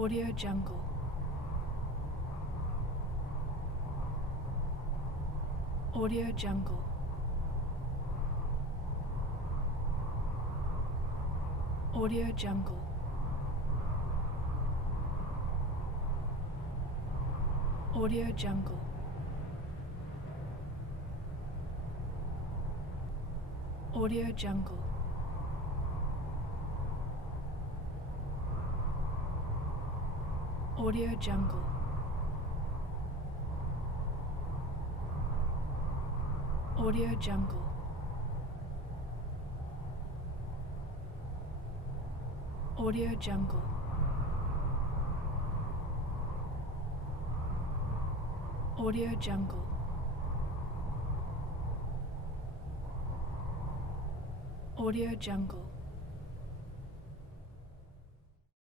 Audio Jungle. Audio Jungle. Audio Jungle. Audio Jungle. Audio Jungle. Audio Jungle. Audio Jungle. Audio Jungle. Audio Jungle. Audio Jungle.